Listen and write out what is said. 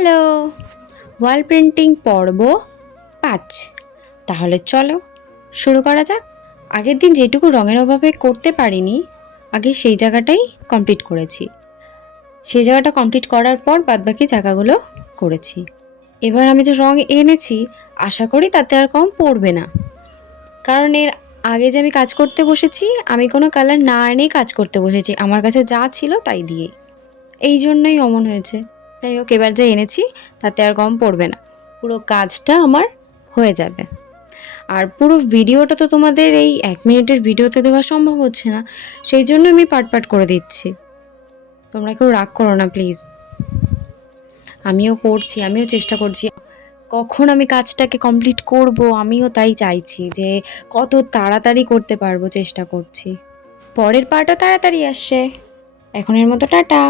Hello, wall painting পর্ব ৫। তাহলে চলো শুরু করা যাক। আগের দিন যেটুকু রঙের অভাবে করতে পারিনি, আগে সেই জায়গাটাই কমপ্লিট করেছি। সেই জায়গাটা কমপ্লিট করার পর বাদবাকি জায়গাগুলো করেছি। এবার আমি যে রঙ এনেছি আশা করি তাতে আর কম পড়বে না, কারণ এর আগে যে আমি কাজ করতে বসেছি আমি কোনো কালার না এনেই কাজ করতে বসেছি, আমার কাছে যা ছিল তাই দিয়েই, এই জন্যই অমন হয়েছে। যাই হোক, এবার যা এনেছি তাতে আর কম পড়বে না, পুরো কাজটা আমার হয়ে যাবে। আর পুরো ভিডিওটা তো তোমাদের এই 1 মিনিটের ভিডিওতে দেওয়া সম্ভব হচ্ছে না, সেই জন্য আমি পার্ট করে দিচ্ছি। তোমরা কেউ রাগ করো না প্লিজ। আমিও করছি, আমিও চেষ্টা করছি কখন আমি কাজটাকে কমপ্লিট করব, আমিও তাই চাইছি যে কত তাড়াতাড়ি করতে পারবো, চেষ্টা করছি। পরের পার্টও তাড়াতাড়ি আসছে। এখনের মতো টাটা।